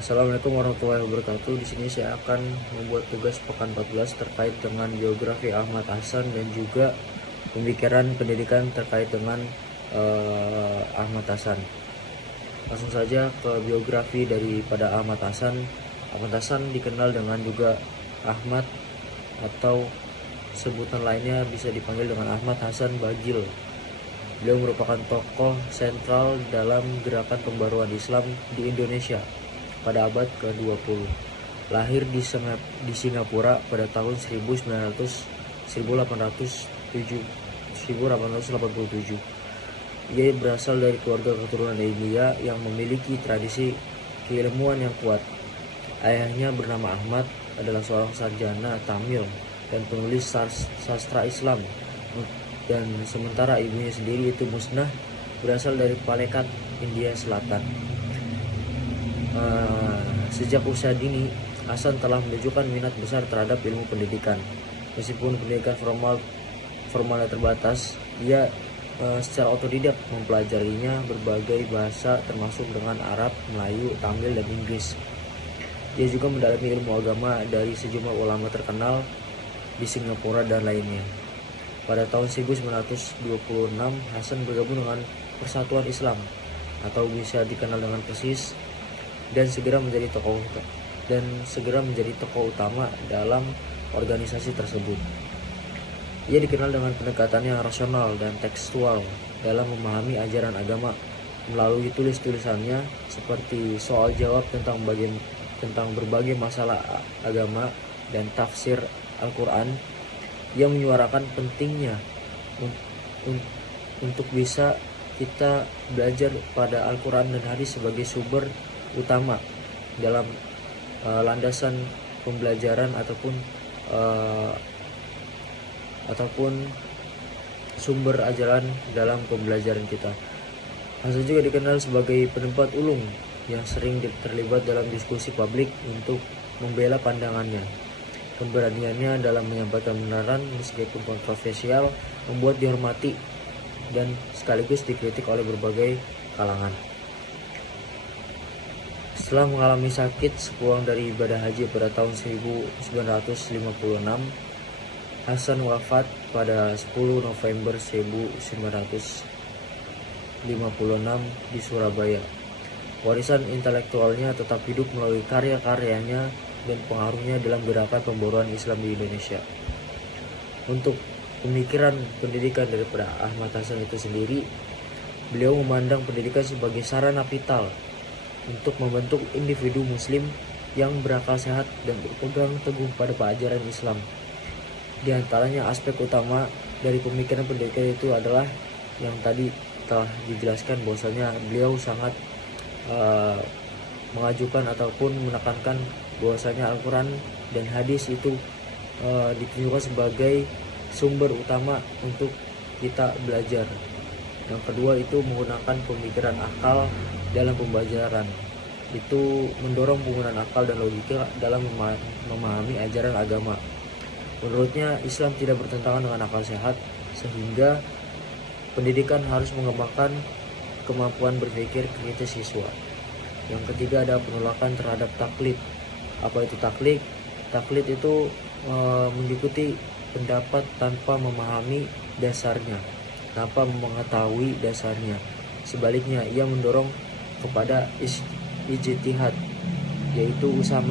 Assalamualaikum warahmatullahi wabarakatuh. Di sini saya akan membuat tugas pekan 14 terkait dengan biografi Ahmad Hasan dan juga pemikiran pendidikan terkait dengan Ahmad Hasan. Langsung saja ke biografi daripada Ahmad Hasan. Ahmad Hasan dikenal dengan juga Ahmad atau sebutan lainnya bisa dipanggil dengan Ahmad Hasan Bagil. Beliau merupakan tokoh sentral dalam gerakan pembaruan Islam di Indonesia pada abad ke-20. Lahir di Singapura pada tahun 1887. Ia berasal dari keluarga keturunan India yang memiliki tradisi keilmuan yang kuat. Ayahnya bernama Ahmad, adalah seorang sarjana Tamil dan penulis sastra Islam, dan sementara ibunya sendiri itu Musnah, berasal dari Palekat, India Selatan. Sejak usia dini, Hasan telah menunjukkan minat besar terhadap ilmu pendidikan. Meskipun pendidikan formalnya terbatas, ia secara otodidak mempelajarinya berbagai bahasa termasuk dengan Arab, Melayu, Tamil, dan Inggris. Dia juga mendalami ilmu agama dari sejumlah ulama terkenal di Singapura dan lainnya. Pada tahun 1926, Hasan bergabung dengan Persatuan Islam atau bisa dikenal dengan PERSIS dan segera menjadi tokoh utama dalam organisasi tersebut. Ia dikenal dengan pendekatan yang rasional dan tekstual dalam memahami ajaran agama melalui tulis-tulisannya seperti soal jawab tentang berbagai masalah agama dan tafsir Al-Quran. Ia menyuarakan pentingnya untuk bisa kita belajar pada Al-Quran dan hadis sebagai sumber utama dalam landasan pembelajaran ataupun sumber ajaran dalam pembelajaran kita. Hasan juga dikenal sebagai penempat ulung yang sering terlibat dalam diskusi publik untuk membela pandangannya. Keberaniannya dalam menyampaikan kebenaran meskipun kontroversial membuat dihormati dan sekaligus dikritik oleh berbagai kalangan. Setelah mengalami sakit sepulang dari ibadah haji pada tahun 1956, Hasan wafat pada 10 November 1956 di Surabaya. Warisan intelektualnya tetap hidup melalui karya-karyanya dan pengaruhnya dalam gerakan pembaruan Islam di Indonesia. Untuk pemikiran pendidikan daripada Ahmad Hasan itu sendiri, beliau memandang pendidikan sebagai sarana vital untuk membentuk individu muslim yang berakal sehat dan berpegang teguh pada ajaran Islam. Di antaranya aspek utama dari pemikiran pendidikan itu adalah yang tadi telah dijelaskan, bahwasanya beliau sangat mengajukan ataupun menekankan bahwasanya Al-Quran dan hadis itu ditunjukkan sebagai sumber utama untuk kita belajar. Yang kedua itu menggunakan pemikiran akal dalam pembelajaran. Itu mendorong penggunaan akal dan logika dalam memahami ajaran agama. Menurutnya Islam tidak bertentangan dengan akal sehat, sehingga pendidikan harus mengembangkan kemampuan berpikir kritis siswa. Yang ketiga ada penolakan terhadap taklid. Apa itu taklid? Taklid itu mengikuti pendapat tanpa memahami dasarnya, tanpa mengetahui dasarnya. Sebaliknya, ia mendorong kepada ijtihad, yaitu usaha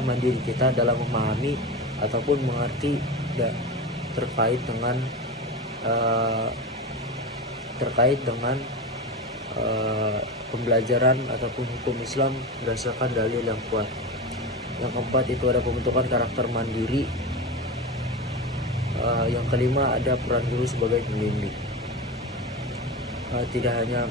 mandiri kita dalam memahami ataupun mengerti terkait dengan pembelajaran ataupun hukum Islam berdasarkan dalil yang kuat. Yang keempat itu ada pembentukan karakter mandiri. Yang kelima ada peran guru sebagai pembimbing. Tidak hanya